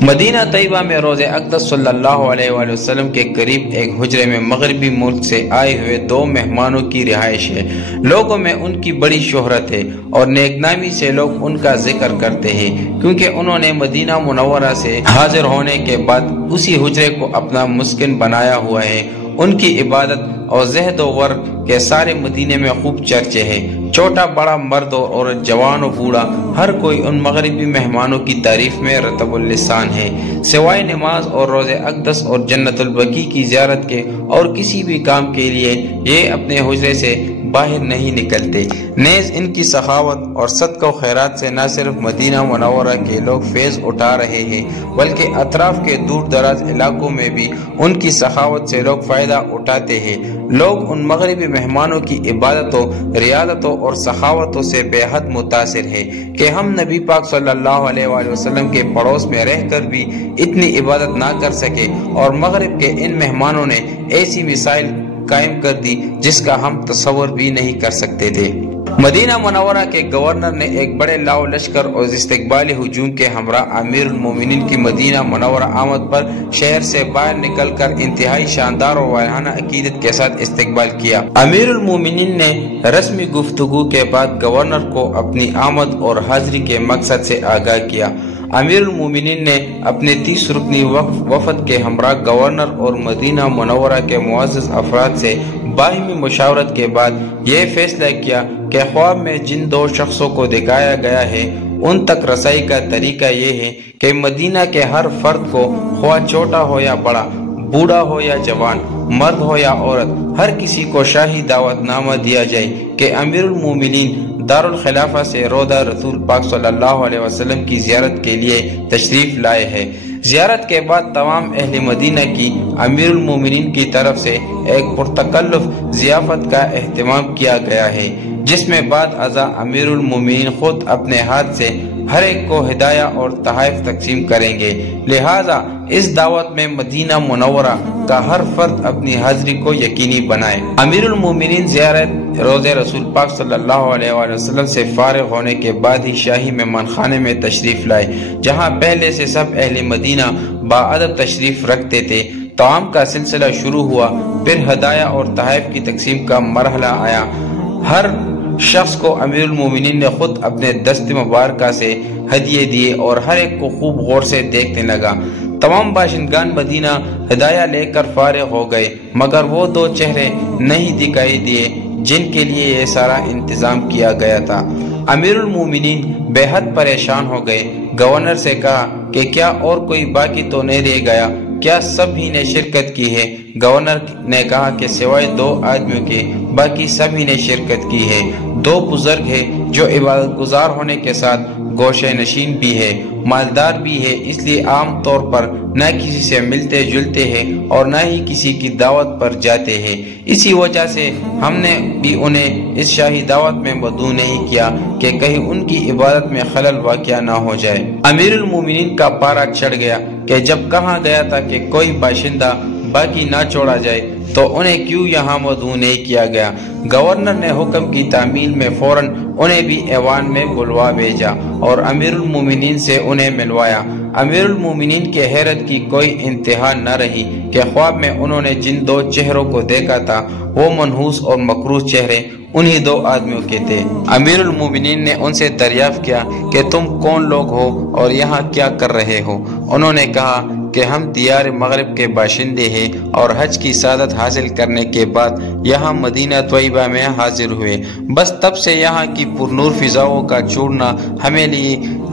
مدینہ طیبہ میں روز اقدس صلی اللہ علیہ وآلہ وسلم کے قریب ایک حجرے میں مغربی ملک سے آئے ہوئے 2 مہمانوں کی رہائش ہے۔ لوگوں میں ان کی بڑی شہرت ہے اور نیک نامی سے لوگ ان کا ذکر کرتے ہیں، کیونکہ انہوں نے مدینہ منورہ سے حاضر ہونے کے بعد اسی حجرے کو اپنا مسکن بنایا ہوا ہے۔ ان کی عبادت اور زہد و ورع کے سارے مدینے میں خوب چرچے ہیں۔ چھوٹا بڑا، مرد و عورت، جوان و بوڑھا، ہر کوئی ان مغربی مہمانوں کی تعریف میں رطب اللسان ہے۔ سوائے نماز اور روز اقدس اور جنت البقیع کی زیارت کے اور کسی بھی کام کے لیے یہ اپنے حجرے سے باہر نہیں نکلتے۔ نیز ان کی سخاوت اور صدقہ و خیرات سے نہ صرف مدینہ منورہ کے لوگ فیض اٹھا رہے ہیں، بلکہ اطراف کے دور دراز علاقوں میں بھی ان کی سخاوت سے لوگ فائدہ اٹھاتے ہیں۔ لوگ ان مغربی مہمانوں کی عبادتوں، ریاضتوں اور سخاوتوں سے بے حد متاثر ہے کہ ہم نبی پاک صلی اللہ علیہ وآلہ وسلم کے پڑوس میں رہ کر بھی اتنی عبادت نہ کر سکے، اور مغرب کے ان مہمانوں نے ایسی مثال قائم کر دی جس کا ہم تصور بھی نہیں کر سکتے تھے۔ مدینہ منورہ کے گورنر نے ایک بڑے لاؤ لشکر اور استقبالی ہجوم کے ہمراہ امیر المومنین کی مدینہ منورہ آمد پر شہر سے باہر نکل کر انتہائی شاندار اور وارحانہ عقیدت کے ساتھ استقبال کیا۔ امیر المومنین نے رسمی گفتگو کے بعد گورنر کو اپنی آمد اور حاضری کے مقصد سے آگاہ کیا۔ امیر المومنین نے اپنے 30 رکنی وفد کے ہمراہ گورنر اور مدینہ منورہ کے معزز افراد سے باہمی مشاورت کے بعد یہ فیصلہ کیا کہ خواب میں جن 2 شخصوں کو دکھایا گیا ہے ان تک رسائی کا طریقہ یہ ہے کہ مدینہ کے ہر فرد کو، خواہ چھوٹا ہو یا بڑا، بوڑھا ہو یا جوان، مرد ہو یا عورت، ہر کسی کو شاہی دعوت نامہ دیا جائے کہ امیر المومنین دارالخلافہ سے روضہ رسول پاک صلی اللہ علیہ وسلم کی زیارت کے لیے تشریف لائے ہیں۔ زیارت کے بعد تمام اہل مدینہ کی امیر المومنین کی طرف سے ایک پرتکلف ضیافت کا اہتمام کیا گیا ہے، جس میں بعد ازاں امیر المومنین خود اپنے ہاتھ سے ہر ایک کو ہدایہ اور تحائف تقسیم کریں گے۔ لہٰذا اس دعوت میں مدینہ منورہ کا ہر فرد اپنی حاضری کو یقینی بنائے۔ امیر المومنین زیارت روضہ رسول پاک صلی اللہ علیہ وآلہ وسلم سے فارغ ہونے کے بعد ہی شاہی مہمان خانے میں تشریف لائے، جہاں پہلے سے سب اہل مدینہ باادب تشریف رکھتے تھے۔ طعام کا سلسلہ شروع ہوا، پھر ہدایہ اور تحائف کی تقسیم کا مرحلہ آیا۔ ہر شخص کو امیر المومنین نے خود اپنے دست مبارکہ سے ہدیے دیے اور ہر ایک کو خوب غور سے دیکھنے لگا۔ تمام باشندگان مدینہ ہدایہ لے کر فارغ ہو گئے، مگر وہ 2 چہرے نہیں دکھائی دیے جن کے لیے یہ سارا انتظام کیا گیا تھا۔ امیر المومنین بے حد پریشان ہو گئے۔ گورنر سے کہا کہ کیا اور کوئی باقی تو نہیں رہ گیا؟ کیا سب ہی نے شرکت کی ہے؟ گورنر نے کہا کہ سوائے 2 آدمیوں کے باقی سب ہی نے شرکت کی ہے۔ 2 بزرگ ہیں جو عبادت گزار ہونے کے ساتھ گوشہ نشین بھی ہے، مالدار بھی ہے، اس لیے عام طور پر نہ کسی سے ملتے جلتے ہیں اور نہ ہی کسی کی دعوت پر جاتے ہیں۔ اسی وجہ سے ہم نے بھی انہیں اس شاہی دعوت میں مدعو نہیں کیا کہ کہیں ان کی عبادت میں خلل واقع نہ ہو جائے۔ امیر المومنین کا پارا چڑھ گیا کہ جب کہا گیا تھا کہ کوئی باشندہ باقی نہ چھوڑا جائے تو انہیں کیوں یہاں مدعو نہیں کیا گیا۔ گورنر نے حکم کی تعمیل میں فوراً انہیں بھی ایوان میں بلوا بھیجا اور امیر المومنین سے انہیں ملوایا۔ امیر المومنین کے حیرت کی کوئی انتہا نہ رہی کہ خواب میں انہوں نے جن 2 چہروں کو دیکھا تھا وہ منحوس اور مکروہ چہرے انہی 2 آدمیوں کے تھے۔ امیر المومنین نے ان سے دریافت کیا کہ تم کون لوگ ہو اور یہاں کیا کر رہے ہو؟ انہوں نے کہا کہ ہم دیار مغرب کے باشندے ہیں اور حج کی سعادت حاصل کرنے کے بعد یہاں مدینہ طیبہ میں حاضر ہوئے، بس تب سے یہاں کی پرنور فضاؤں کا چھوڑنا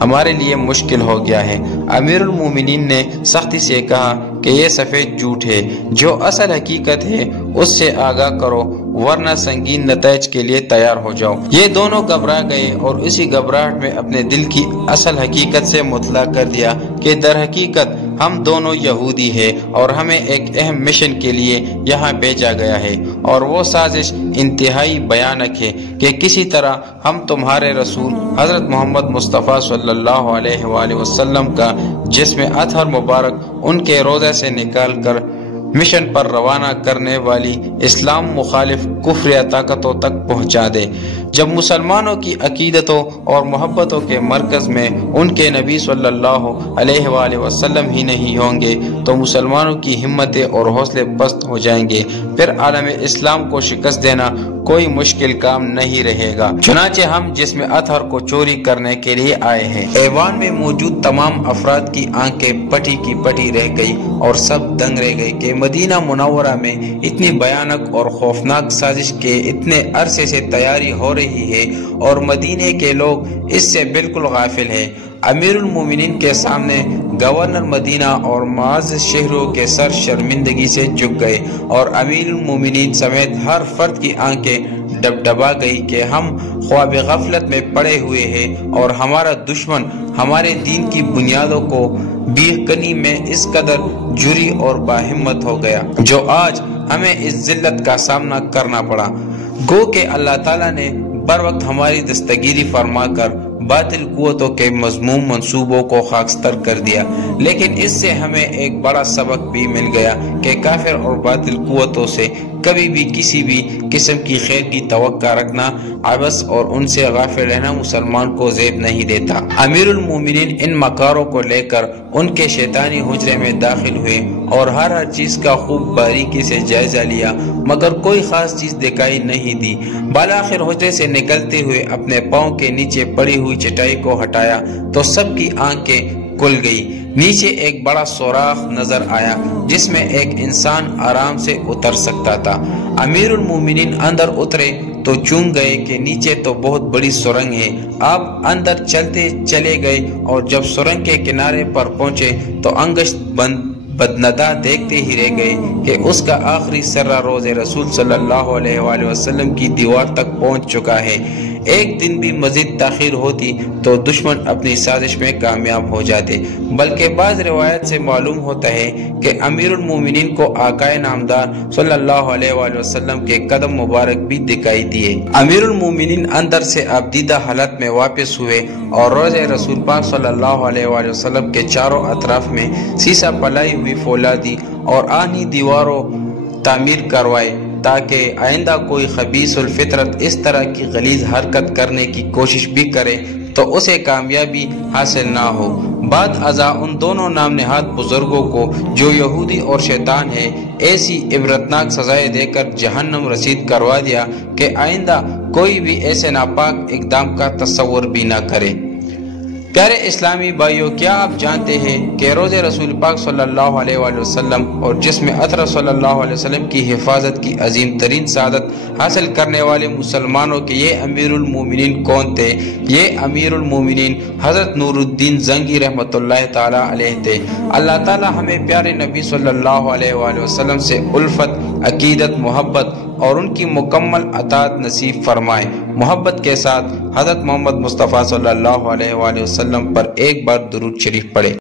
ہمارے لیے مشکل ہو گیا ہے۔ امیر المومنین نے سختی سے کہا کہ یہ سفید جھوٹ ہے، جو اصل حقیقت ہے اس سے آگاہ کرو ورنہ سنگین نتائج کے لیے تیار ہو جاؤ۔ یہ دونوں گھبرا گئے اور اسی گھبراہٹ میں اپنے دل کی اصل حقیقت سے مطلع کر دیا کہ در حقیقت ہم دونوں یہودی ہیں اور ہمیں ایک اہم مشن کے لیے یہاں بھیجا گیا ہے، اور وہ سازش انتہائی بھیانک ہے کہ کسی طرح ہم تمہارے رسول حضرت محمد مصطفیٰ صلی اللہ علیہ وآلہ وسلم کا جسم اطہر مبارک ان کے روضہ سے نکال کر مشن پر روانہ کرنے والی اسلام مخالف کفر طاقتوں تک پہنچا دے۔ جب مسلمانوں کی عقیدتوں اور محبتوں کے مرکز میں ان کے نبی صلی اللہ علیہ وآلہ وسلم ہی نہیں ہوں گے تو مسلمانوں کی ہمتیں اور حوصلے پست ہو جائیں گے، پھر عالم اسلام کو شکست دینا کوئی مشکل کام نہیں رہے گا۔ چنانچہ ہم جسم اطہر کو چوری کرنے کے لیے آئے ہیں۔ ایوان میں موجود تمام افراد کی آنکھیں پٹی کی پٹی رہ گئی اور سب دنگ رہ گئے کہ مدینہ منورہ میں اتنی بھیانک اور خوفناک سازش کے اتنے عرصے سے تیاری ہو رہی ہے اور مدینے کے لوگ اس سے بالکل غافل ہیں۔ امیر المومنین کے سامنے گورنر مدینہ اور معزز شہروں کے سر شرمندگی سے جھک گئے اور امیر المومنین سمیت ہر فرد کی آنکھیں ڈبڈبا گئی کہ ہم خواب غفلت میں پڑے ہوئے ہیں اور ہمارا دشمن ہمارے دین کی بنیادوں کو بیکنی میں اس قدر جری اور باہمت ہو گیا جو آج ہمیں اس ذلت کا سامنا کرنا پڑا۔ گو کہ اللہ تعالیٰ نے بر وقت ہماری دستگیری فرما کر باطل قوتوں کے مذموم منصوبوں کو خاکستر کر دیا، لیکن اس سے ہمیں ایک بڑا سبق بھی مل گیا کہ کافر اور باطل قوتوں سے کبھی بھی کسی بھی قسم کی خیر کی توقع رکھنا عبث اور ان سے غافل رہنا مسلمان کو زیب نہیں دیتا۔ امیر المومنین ان مکاروں کو لے کر ان کے شیطانی حجرے میں داخل ہوئے اور ہر چیز کا خوب باریکی سے جائزہ لیا مگر کوئی خاص چیز دکھائی نہیں دی۔ بالآخر حجرے سے نکلتے ہوئے اپنے پاؤں کے نیچے پڑی ہوئی چٹائی کو ہٹایا تو سب کی آنکھیں کھل گئی۔ نیچے ایک بڑا سوراخ نظر آیا جس میں ایک انسان آرام سے اتر سکتا تھا۔ امیر المومنین اندر اترے تو چونک گئے کہ نیچے تو بہت بڑی سرنگ ہے۔ آپ اندر چلتے چلے گئے اور جب سرنگ کے کنارے پر پہنچے تو انگشت بند بدندا دیکھتے ہی رہ گئے کہ اس کا آخری سرہ روز رسول صلی اللہ علیہ وآلہ وسلم کی دیوار تک پہنچ چکا ہے۔ ایک دن بھی مزید تاخیر ہوتی تو دشمن اپنی سازش میں کامیاب ہو جاتے، بلکہ بعض روایت سے معلوم ہوتا ہے کہ امیر المومنین کو آقائے نامدار صلی اللہ علیہ وآلہ وسلم کے قدم مبارک بھی دکھائی دیے۔ امیر المومنین اندر سے آبدیدہ حالت میں واپس ہوئے اور روز رسول پاک صلی اللہ علیہ وآلہ وسلم کے چاروں اطراف میں سیسا پلائی ہوئی فولادی اور آہنی دیواروں تعمیر کروائے تاکہ آئندہ کوئی خبیث الفطرت اس طرح کی غلیظ حرکت کرنے کی کوشش بھی کرے تو اسے کامیابی حاصل نہ ہو۔ بعد ازاں ان دونوں نام نہاد بزرگوں کو جو یہودی اور شیطان ہے ایسی عبرتناک سزائیں دے کر جہنم رسید کروا دیا کہ آئندہ کوئی بھی ایسے ناپاک اقدام کا تصور بھی نہ کرے۔ پیارے اسلامی بھائیوں، کیا آپ جانتے ہیں کہ روز رسول پاک صلی اللہ علیہ وآلہ وسلم اور جسم اطہر صلی اللہ علیہ وسلم کی حفاظت کی عظیم ترین سعادت حاصل کرنے والے مسلمانوں کے یہ امیر المومنین کون تھے؟ یہ امیر المومنین حضرت نور الدین زنگی رحمۃ اللہ تعالی علیہ تھے۔ اللہ تعالی ہمیں پیارے نبی صلی اللہ علیہ وآلہ وسلم سے الفت، عقیدت، محبت اور ان کی مکمل اطاعت نصیب فرمائے۔ محبت کے ساتھ حضرت محمد مصطفیٰ صلی اللہ علیہ وآلہ وسلم پر ایک بار درود شریف پڑھے۔